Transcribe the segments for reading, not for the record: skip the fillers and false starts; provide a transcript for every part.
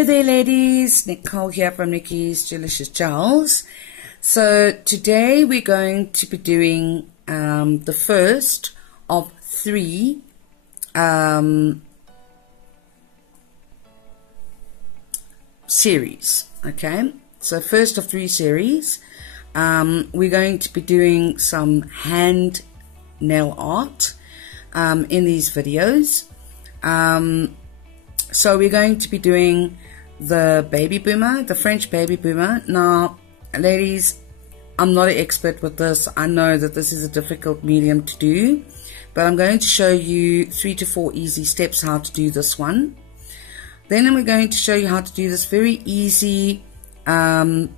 Hello there ladies, Nicole here from Nikki's Delicious Gels. So today we're going to be doing the first of three series. Okay, so first of three series, we're going to be doing some hand nail art in these videos. So we're going to be doing the baby boomer, the French baby boomer. Now, ladies, I'm not an expert with this. I know that this is a difficult medium to do, but I'm going to show you 3 to 4 easy steps how to do this one. Then we're going to show you how to do this very easy nail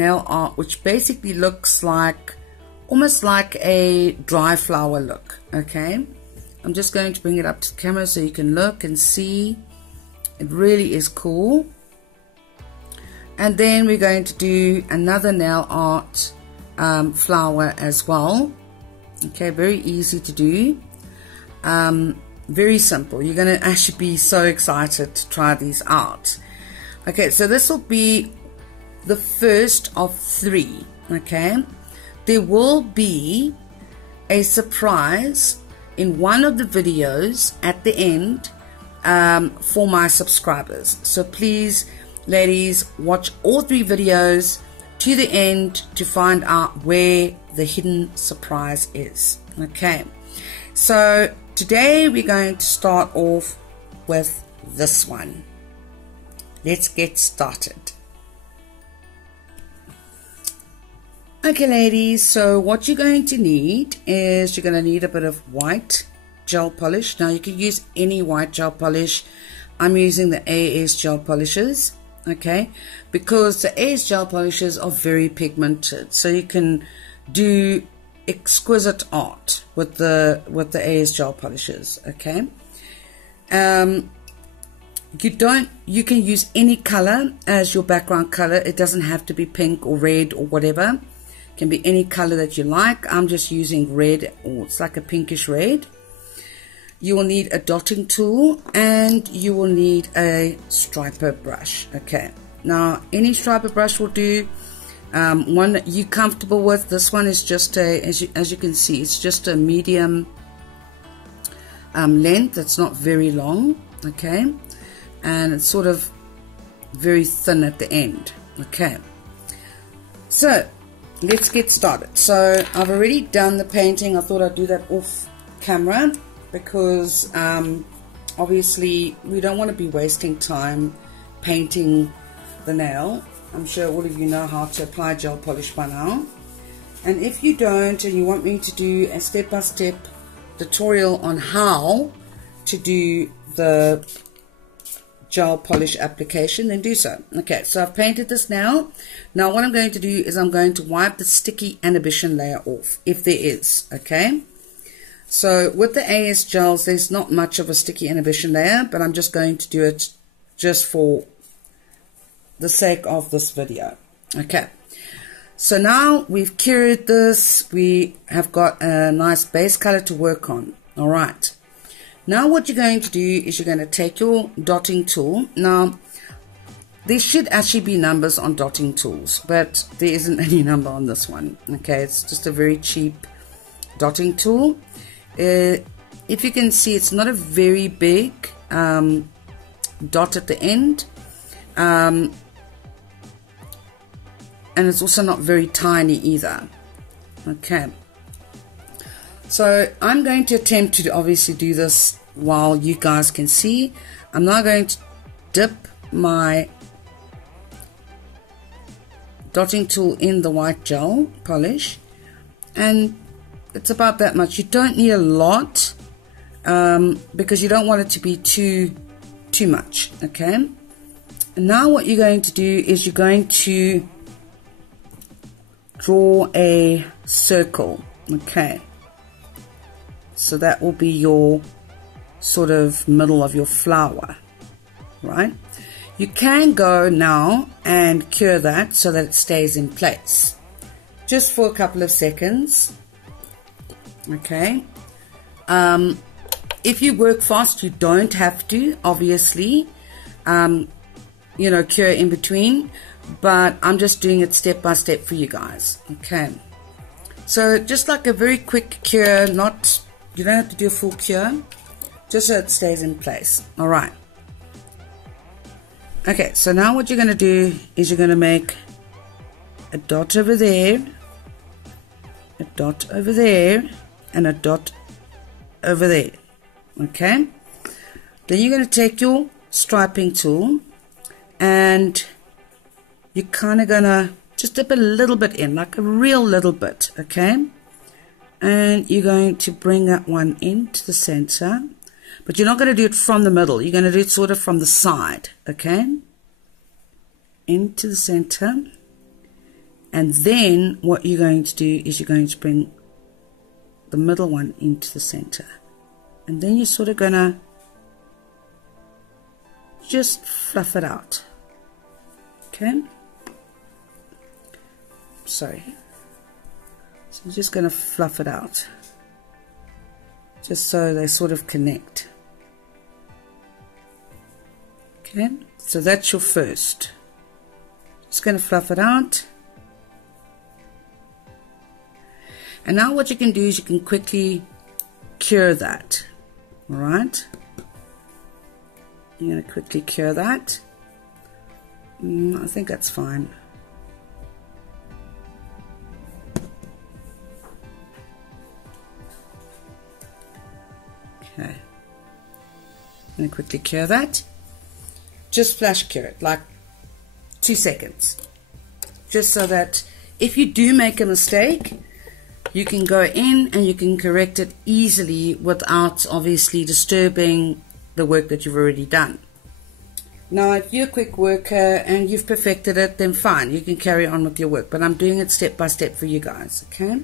art, which basically looks like almost like a dry flower look. Okay, I'm just going to bring it up to the camera so you can look and see. It really is cool. And then we're going to do another nail art flower as well. Okay, very easy to do. Very simple. You're going to actually be so excited to try these out. Okay, so this will be the first of three. Okay, there will be a surprise in one of the videos at the end for my subscribers. So please, ladies, watch all three videos to the end to find out where the hidden surprise is. Okay, so today we're going to start off with this one. Let's get started. Okay ladies, so what you're going to need is you're going to need a bit of white gel polish. Now you can use any white gel polish. I'm using the AS gel polishes, okay, because the AS gel polishes are very pigmented, so you can do exquisite art with the AS gel polishes. Okay, you can use any color as your background color. It doesn't have to be pink or red or whatever. Can be any color that you like. I'm just using red, or it's like a pinkish red. You will need a dotting tool and you will need a striper brush. Okay, now any striper brush will do. One that you're comfortable with. This one is just a, as you can see, it's just a medium length. It's not very long. Okay, and it's sort of very thin at the end. Okay, so let's get started. So I've already done the painting. I thought I'd do that off camera because obviously we don't want to be wasting time painting the nail. I'm sure all of you know how to apply gel polish by now, and if you don't and you want me to do a step-by-step tutorial on how to do the gel polish application, then do so. Okay, so I've painted this now. Now what I'm going to do is I'm going to wipe the sticky inhibition layer off, if there is. Okay, so with the AS gels there's not much of a sticky inhibition layer, but I'm just going to do it just for the sake of this video. Okay, so now we've cured this, we have got a nice base color to work on. All right, now what you're going to do is you're going to take your dotting tool. Now there should actually be numbers on dotting tools, but there isn't any number on this one. Okay, it's just a very cheap dotting tool. If you can see, it's not a very big dot at the end, and it's also not very tiny either. Okay, so I'm going to attempt to obviously do this while you guys can see. I'm now going to dip my dotting tool in the white gel polish, and it's about that much. You don't need a lot because you don't want it to be too much. Okay, and now what you're going to do is you're going to draw a circle. Okay, so that will be your sort of middle of your flower, right? You can go now and cure that so that it stays in place just for a couple of seconds. Okay, If you work fast, you don't have to, obviously, you know, cure in between, but I'm just doing it step by step for you guys. Okay, so just like a very quick cure, not, you don't have to do a full cure, just so it stays in place. All right. Okay, so now what you're going to do is you're going to make a dot over there, a dot over there, and a dot over there. Okay, then you're going to take your striping tool and you're kind of going to just dip a little bit in, like a real little bit. Okay, and you're going to bring that one into the center, but you're not going to do it from the middle, you're going to do it sort of from the side. Okay, into the center, and then what you're going to do is you're going to bring the middle one into the center, and then you're sort of going to just fluff it out. Okay, sorry, so I'm just going to fluff it out just so they sort of connect. Okay, so that's your first. Just going to fluff it out. And now what you can do is you can quickly cure that. All right, you're going to quickly cure that. I think that's fine. Okay, I'm going to quickly cure that. Just flash cure it, like 2 seconds. Just so that if you do make a mistake, you can go in and you can correct it easily without obviously disturbing the work that you've already done. Now, if you're a quick worker and you've perfected it, then fine, you can carry on with your work. But I'm doing it step by step for you guys, okay?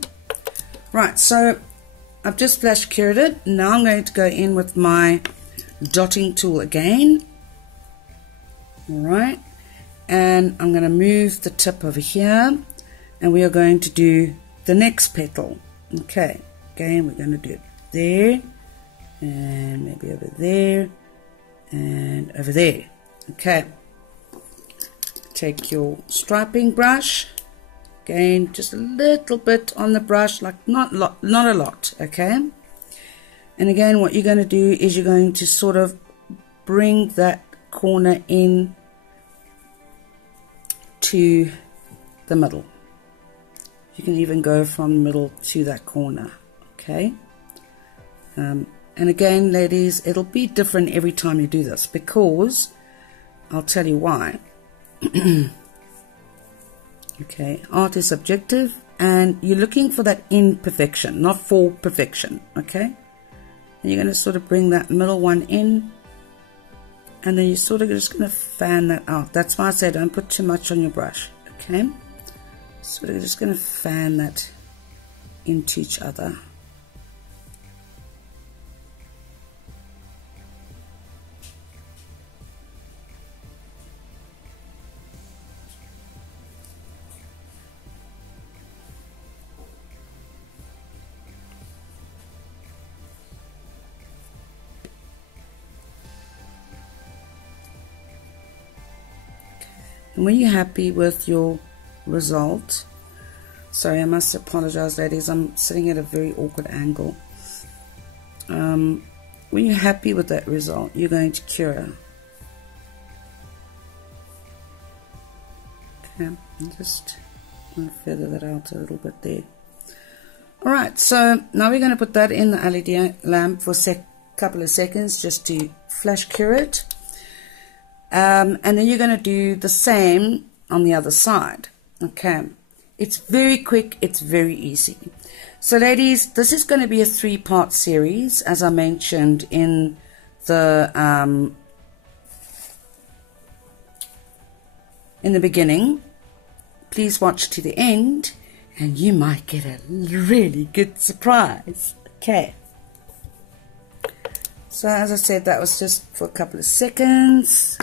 Right, so I've just flash cured it. Now I'm going to go in with my dotting tool again. All right, and I'm going to move the tip over here, and we are going to do the next petal. Okay, again, we're going to do it there, and maybe over there, and over there. Okay, take your striping brush, again, just a little bit on the brush, like not a lot, okay? And again, what you're going to do is you're going to sort of bring that corner in to the middle. You can even go from the middle to that corner, okay? And again, ladies, it'll be different every time you do this, because I'll tell you why. Okay, art is subjective, and you're looking for that imperfection, not for perfection, okay? And you're going to sort of bring that middle one in, and then you're sort of just going to fan that out. That's why I say don't put too much on your brush, okay? So we're just going to fan that into each other. And when you're happy with your result, sorry, I must apologize, ladies, I'm sitting at a very awkward angle. When you're happy with that result, you're going to cure. Okay, I'm just going to feather that out a little bit there. Alright, so now we're going to put that in the LED lamp for a couple of seconds just to flash cure it. And then you're going to do the same on the other side. Okay, it's very quick, it's very easy. So ladies, this is going to be a 3-part series, as I mentioned in the beginning. Please watch to the end and you might get a really good surprise. Okay, so as I said, that was just for a couple of seconds.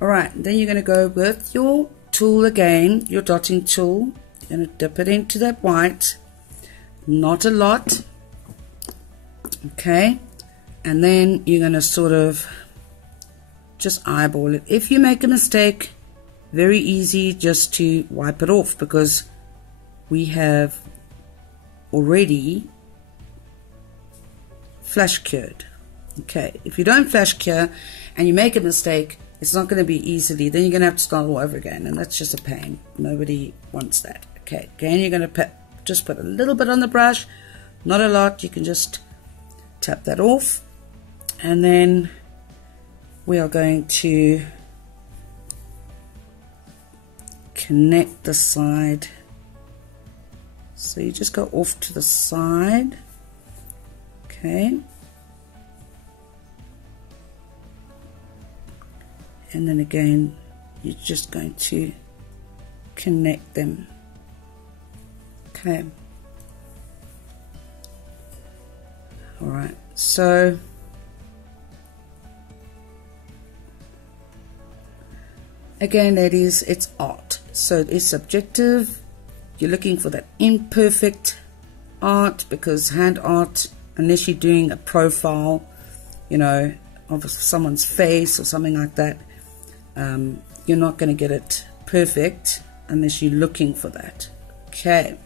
Alright, then you're going to go with your tool again, your dotting tool. You're going to dip it into that white, not a lot, okay, and then you're going to sort of just eyeball it. If you make a mistake, very easy just to wipe it off, because we have already flash cured. Okay, if you don't flash cure and you make a mistake, it's not going to be easily, then you're going to have to start all over again, and that's just a pain. Nobody wants that. Okay, again, you're going to just put a little bit on the brush, not a lot. You can just tap that off, and then we are going to connect the side. So you just go off to the side. Okay. And then again, you're just going to connect them. Okay. Alright, so again, ladies, it's art. So it is subjective. You're looking for that imperfect art, because hand art, unless you're doing a profile, you know, of someone's face or something like that, you're not going to get it perfect unless you're looking for that. Okay,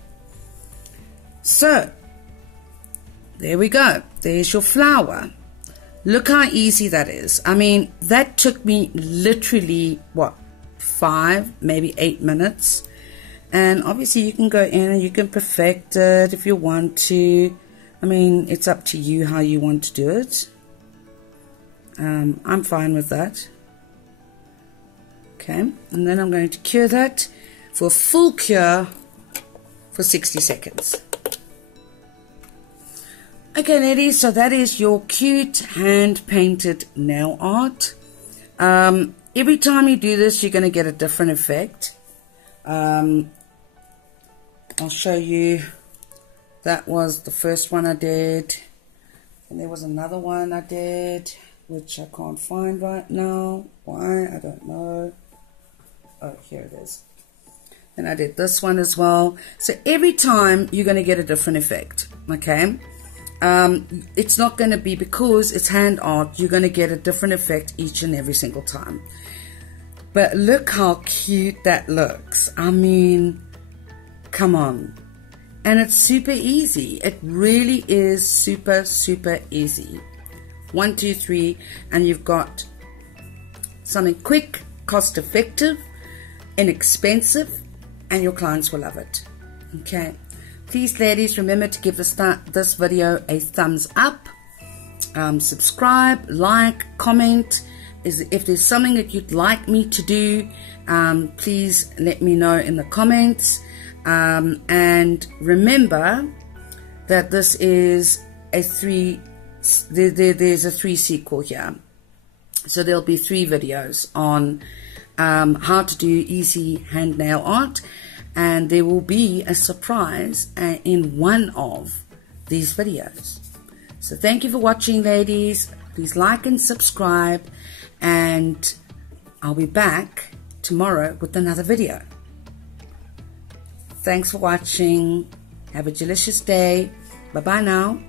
so there we go. There's your flower. Look how easy that is. I mean, that took me literally, what, 5, maybe 8 minutes. And obviously you can go in and you can perfect it if you want to. I mean, it's up to you how you want to do it. I'm fine with that. Okay, and then I'm going to cure that for full cure for 60 seconds. Okay, ladies, so that is your cute hand-painted nail art. Every time you do this, you're going to get a different effect. I'll show you. That was the first one I did. And there was another one I did, which I can't find right now. Why? I don't know. Oh, here it is. And I did this one as well. So every time you're going to get a different effect. Okay. It's not going to be, because it's hand art, you're going to get a different effect each and every single time. But look how cute that looks. I mean, come on. And it's super easy. It really is super, super easy. 1, 2, 3, and you've got something quick, cost effective, inexpensive, and your clients will love it. Okay. Please, ladies, remember to give this video a thumbs up, subscribe, like, comment. If there's something that you'd like me to do, please let me know in the comments. And remember that this is a there's a 3 sequel here. So there'll be 3 videos on how to do easy hand nail art. And there will be a surprise in one of these videos. So thank you for watching, ladies. Please like and subscribe. And I'll be back tomorrow with another video. Thanks for watching. Have a delicious day. Bye-bye now.